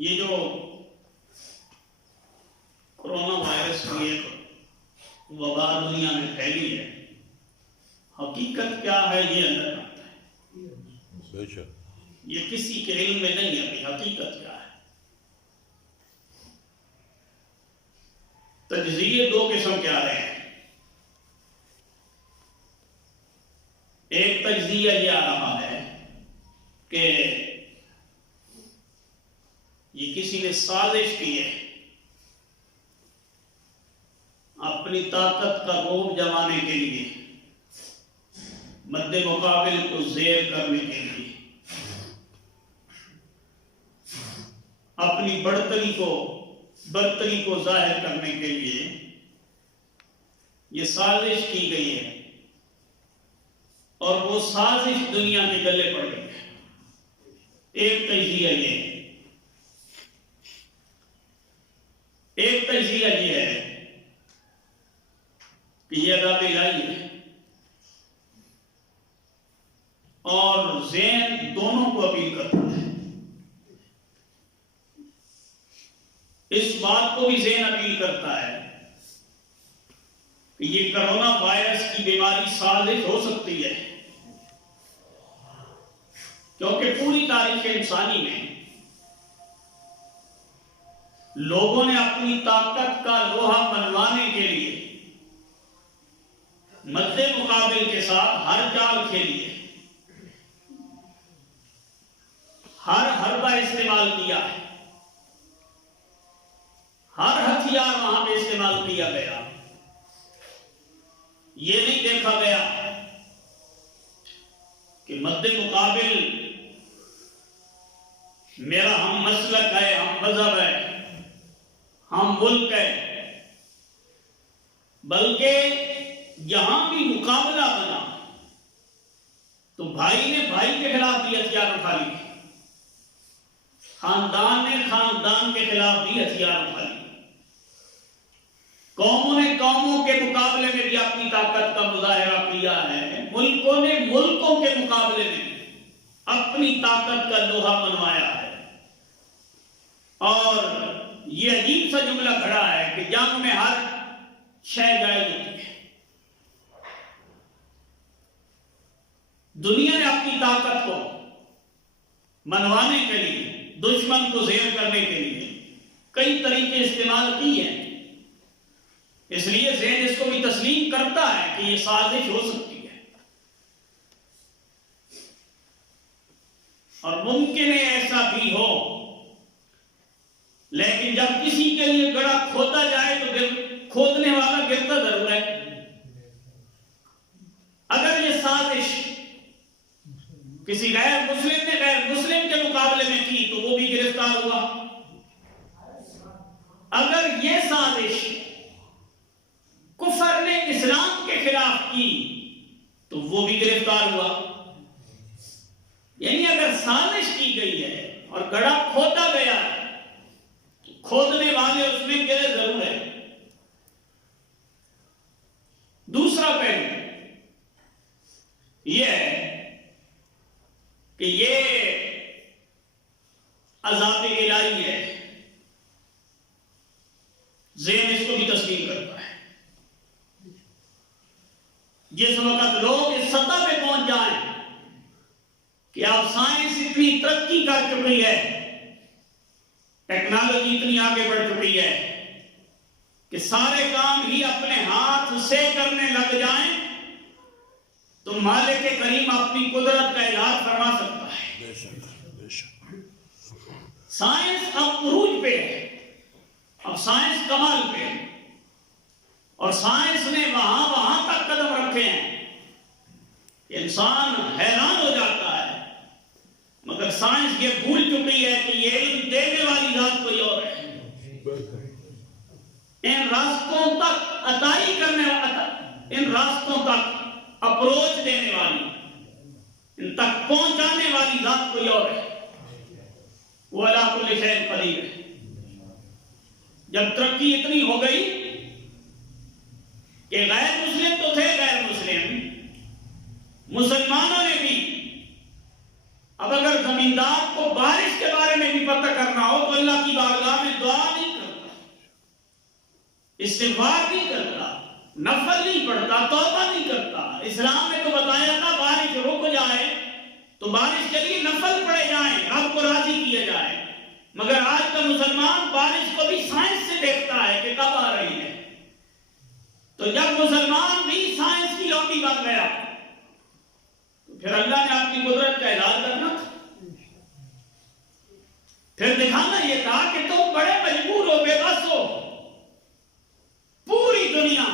یہ جو corona virus کی ایک وبا دنیا میں پھیلی ہے، حقیقت کیا ہے یہ اللہ جانتا ہے۔ بے شک یہ کسی کے علم میں نہیں ہے کہ حقیقت کیا ہے۔ تجزیے دو قسم کے آ رہے ہیں۔ ایک تجزیہ یہ آ رہا ہے کہ یہ کسی نے سازش کی ہے اپنی طاقت کا روب جمانے کے لیے، مد مقابل کو زیر کرنے کے لیے، اپنی برتری کو ظاہر کرنے کے لیے یہ سازش کی گئی ہے، اور وہ سازش دنیا کے گلے پڑ گئی ہے۔ ایک تجزیہ یہ ہے۔ ایک تجزیہ یہ ہے کہ یہ عذاب الہی ہے، اور ذہن دونوں کو اپیل کرتا ہے۔ اس بات کو بھی ذہن اپیل کرتا ہے کہ یہ کرونا وائرس کی بیماری سازش ہو سکتی ہے، کیونکہ پوری تاریخ انسانی میں لوگوں نے اپنی طاقت کا لوہا منوانے کے لیے مد مقابل کے ساتھ ہر چال کھیلی ہے، ہر حربہ استعمال کیا ہے، ہر ہتھیار وہاں پہ استعمال کیا گیا۔ یہ نہیں دیکھا گیا کہ مد مقابل میرا ہم مسلک ہے، ہم مذہب ہے، ہم ملک ہے، بلکہ یہاں بھی مقابلہ بنا تو بھائی نے بھائی کے خلاف بھی ہتھیار اٹھا لیے، خاندان نے خاندان کے خلاف بھی ہتھیار اٹھا لیے، قوموں نے قوموں کے مقابلے میں بھی اپنی طاقت کا مظاہرہ کیا ہے، ملکوں نے ملکوں کے مقابلے میں اپنی طاقت کا لوہا منوایا ہے۔ اور یہ عجیب سا جملہ کھڑا ہے کہ جنگ میں ہر شے جائز ہوتی ہے۔ دنیا نے اپنی طاقت کو منوانے کے لیے، دشمن کو زیر کرنے کے لیے کئی طریقے استعمال کی ہیں، اس لیے ذہن اس کو بھی تسلیم کرتا ہے کہ یہ سازش ہو سکتی ہے، اور ممکن ہے ایسا بھی ہو، لیکن جب کسی کے لیے گڑھا کھودا جائے تو کھودنے والا گرتا ضرور ہے۔ اگر یہ سازش کسی غیر مسلم نے غیر مسلم کے مقابلے میں کی تو وہ بھی گرفتار ہوا، اگر یہ سازش کفر نے اسلام کے خلاف کی تو وہ بھی گرفتار ہوا۔ یعنی اگر سازش کی گئی ہے اور گڑھا کھودا گیا ہے تو کھودنے والے اس میں گرے ضرور ہے۔ دوسرا پہلو یہ ہے کہ یہ عذاب الہی ہے، ذہن اس کو بھی تسلیم کرتا ہے۔ جس وقت لوگ اس سطح پہ پہنچ جائیں کہ اب سائنس اتنی ترقی کر چکی ہے، ٹیکنالوجی اتنی آگے بڑھ چکی ہے کہ سارے کام ہی اپنے ہاتھ سے کرنے لگ جائیں تو مالک کریم اپنی قدرت کا اظہار فرما سکتا ہے۔ بے شک بے شک۔ سائنس اب عروج پہ ہے، اب سائنس کمال پہ ہے، اور سائنس نے وہاں تک قدم رکھے ہیں کہ انسان حیران ہو جاتا ہے، مگر سائنس یہ بھول چکی ہے کہ یہ علم دینے والی ذات کوئی اور ہے۔ ان راستوں تک عطائی کرنے والا، ان راستوں تک اپروچ دینے والی، ان تک پہنچانے والی ذات کوئی اور ہے، وہ علی کل شیء قدیر ہے۔ جب ترقی اتنی ہو گئی کہ غیر مسلم تو تھے، غیر مسلم مسلمانوں نے بھی اب اگر زمیندار کو بارش کے بارے میں بھی پتہ کرنا ہو تو اللہ استغفار نہیں کرتا، نفل نہیں پڑھتا، توبہ نہیں کرتا. اسلام میں تو بتایا تھا بارش رک جائے تو بارش کے لیے نفل پڑھے جائیں، رب کو راضی کیا جائے. مگر آج کا مسلمان بارش کو بھی سائنس سے دیکھتا ہے کہ کب آ رہی ہے. تو جب مسلمان بھی سائنس کی لونڈی بن گیا تو پھر اللہ نے اپنی قدرت کا اعلان کرنا تھا. پھر دکھانا یہ تھا کہ تم بڑے مجبور ہو، بے بس ہو. پوری دنیا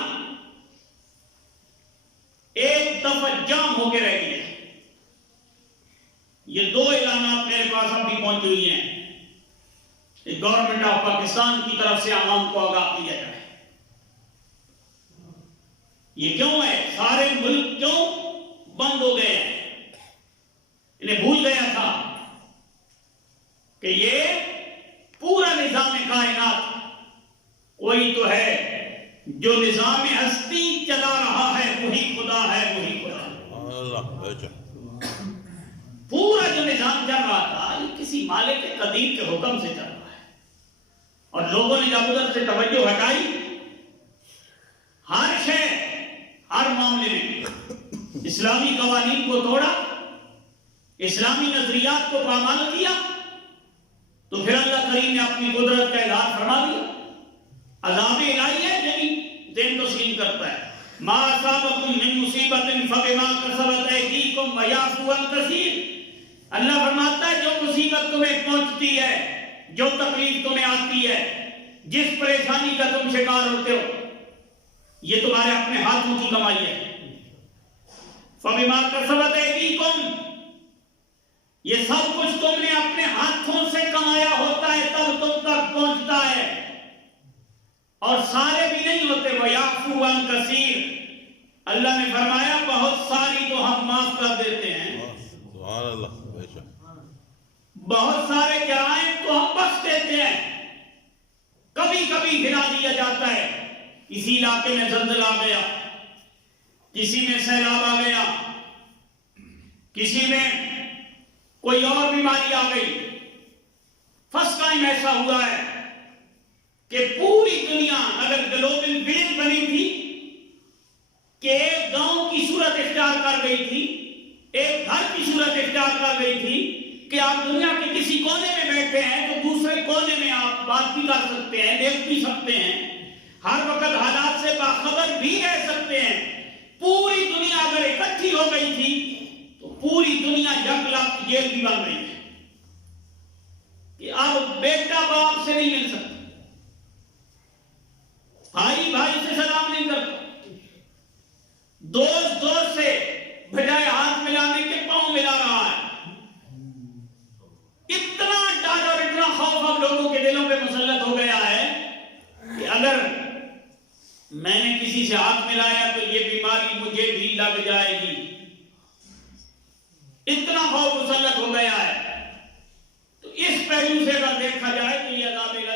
ایک دفعہ جام ہو کے رہ گئی ہے. یہ دو اعلانات میرے پاس اب بھی پہنچی ہوئی ہیں. گورنمنٹ آف پاکستان کی طرف سے عوام کو آگاہ کیا جائے. یہ کیوں ہے؟ سارے ملک کیوں بند ہو گئے ہیں؟ انہیں بھول گیا تھا کہ یہ پورا نظام کائنات کوئی تو ہے جو نظام ہستی چلا رہا ہے، وہی خدا ہے، وہی خدا. پورا جو نظام چل رہا تھا یہ کسی مالک قدیر کے حکم سے چل رہا ہے. اور لوگوں نے جب ادھر سے توجہ ہٹائی، ہر شے، ہر معاملے میں اسلامی قوانین کو توڑا، اسلامی نظریات کو پامال کیا، تو پھر اللہ کریم نے اپنی قدرت کا اظہار فرما دیا. عذاب الہی ہے یعنی ذہن تسلیم کرتا ہے. ما اصابکم من مصیبت فبما کسبت ایدیکم ویعفو عن کثیر. اللہ فرماتا ہے جو مصیبت تمہیں پہنچتی ہے، جو تکلیف تمہیں آتی ہے، جس پریشانی کا تم شکار ہوتے ہو، یہ تمہارے اپنے ہاتھوں کی کمائی ہے. فبما کسبت ایدیکم، یہ سب کچھ تم نے اپنے ہاتھوں سے کمایا ہوتا ہے تب تم تک پہنچتا ہے. اور سارے بھی نہیں ہوتے. وَيَعْفُو عَنْ كَثِيرٍ، اللہ نے فرمایا بہت ساری تو ہم معاف کر دیتے ہیں. سبحان اللہ. بہت سارے جرائم تو ہم بخش دیتے ہیں. کبھی کبھی ہلا دیا جاتا ہے. کسی علاقے میں زلزلہ آ گیا، کسی میں سیلاب آ گیا، کسی میں کوئی اور بیماری آ گئی. فرسٹ ٹائم ایسا ہوا ہے کہ پوری دنیا اگر گلوبل ولیج بنی تھی کہ ایک گاؤں کی صورت اختیار کر گئی تھی، ایک گھر کی صورت اختیار کر گئی تھی کہ آپ دنیا کے کسی کونے میں بیٹھے ہیں تو دوسرے کونے میں آپ بات بھی کر سکتے ہیں، دیکھ بھی سکتے ہیں، ہر وقت حالات سے باخبر بھی رہ سکتے ہیں. پوری دنیا اگر اکٹھی ہو گئی تھی تو پوری دنیا یک لاکھ جیل بھی بن گئی ہے کہ اب بیٹا باپ سے نہیں مل سکتا، بھائی بھائی سے سلام نہیں کرتا، دوست دوست سے بجائے ہاتھ ملانے کے پاؤں ملا رہا ہے. اتنا ڈر اور اتنا خوف اب لوگوں کے دلوں پہ مسلط ہو گیا ہے کہ اگر میں نے کسی سے ہاتھ ملایا تو یہ بیماری مجھے بھی لگ جائے گی. اتنا خوف مسلط ہو گیا ہے. تو اس پہلو سے اگر دیکھا جائے تو یہ عذاب الہی